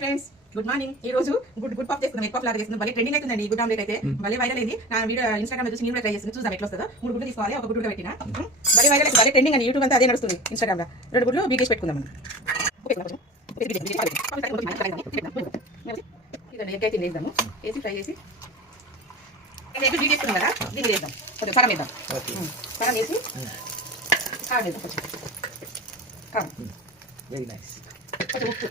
Friends good morning ఈ రోజు గుడ్ గుడ్ పఫ్ చేస్తున్నాం. ఎగ్ పఫ్ లాగా చేస్తున్నాం. భలే ట్రెండింగ్ అవుతుందండి గుడ్ ఆమ్లెట్ అయితే. భలే వైరల్ అయింది. నా వీడియో ఇన్స్టాగ్రామ్ చూసి నేను ట్రై చేస్తాను చూద్దాం ఎట్లా వస్తుందో. మూడు గుడ్లు తీసుకోవాలి. ఒక గుడ్డు పెట్టిన. భలే వైరల్ అయింది. భలే ట్రెండింగ్ అండి. యూట్యూబ్ అంతా అదే నడుస్తుంది ఇన్స్టాగ్రామ్లో. రెండు గుడ్లు బీగేసి పెట్టుకుందాం ఇదండి ఎగ్ అయితే వేద్దాము వేసి ఫ్రై చేసి. ఎగ్ బీగేసుకున్నాం కదా దీన్ని వేద్దాం. కొంచెం వేద్దాం సగం వేసి. కారం వేద్దాం. కొంచెం. కారం. వెరీ నైస్ కొంచెం ఉప్పు.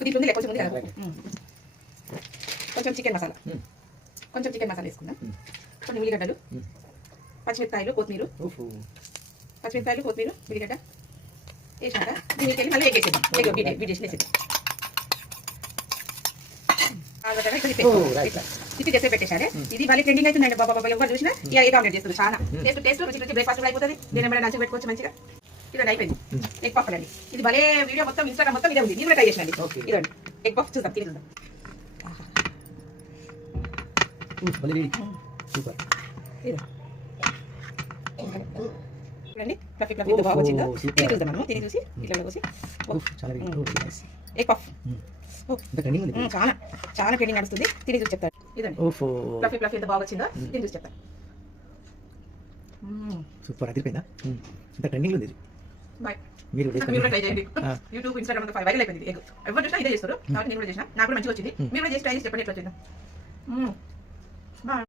ఉప్పు ఉంది కొంచెం ఉంది చికెన్ మసాలా. కొంచెం చికెన్ మసాలా వేసుకుందాం. కొన్ని ఉల్లిగడ్డలు. పచ్చిమిరపకాయలు కొత్తిమీర. పచ్చిమిరపకాయలు కొత్తిమీర ఉల్లిగడ్డ వేసాక దీనికి వెళ్ళి మళ్ళీ ఎగ్గేసేద్దాం ఎగ్ బీట్ బీట్ చేసి వేసేద్దాం. పెట్టేశారే? ఇది మళ్ళీ ట్రెండింగ్ అవుతుందండి బాబా బాబా. ఎవరు చూసినా ఇక ఎగ్ ఆమ్లెట్ చేస్తుంది చాలా. టేస్ట్ టేస్ట్ రుచి రుచి బ్రేక్ఫాస్ట్ అయిపోతుంది. దీని ఏమైనా లంచ్ పెట్టుకోవచ్చు మంచిగా. ఇదండి అయిపోయింది. ఎగ్ పఫ్ అండి ఇది భలే వీడియో మొత్తం ఇన్స్టాగ్రామ్ మొత్తం ఇదే ఉంది. నేను ట్రై చేసినండి. ఇదండి ఎగ్ పఫ్ చూద్దాం తిని చూద్దాం. సూపర్ ఇదో. చూడండి ఫ్లఫీ ఫ్లఫీ బాగా వచ్చిందో. ఓహో, super. తిని చూద్దాం మనం తిని చూసి ఇట్లా కోసి ఓహ్ చాలా ఎగ్ పఫ్ చాలా చాలా ట్రెండింగ్ నడుస్తుంది. తిని చూసి చెప్తాను ఇదండి ఫ్లఫీ ఫ్లఫీ ఎంత బాగా వచ్చిందో తిని చూసి చెప్తాను సూపర్ అదిరిపోయిందా? ఇంత ట్రెండింగ్ ఉంది మీరు మీరు కూడా ట్రై చేయండి. ఆ. యూట్యూబ్ ఇన్స్టాగ్రామ్ అంతా వైరల్ అయిపోయింది. ఎగ్ ఎవరు చూసినా ఇదే చేస్తారు. కాబట్టి నేను కూడా చేసిన. నాకు కూడా మంచిగా వచ్చింది. మీరు కూడా చేసి ట్రై చేసి చెప్పండి ఎట్లా వచ్చిందో.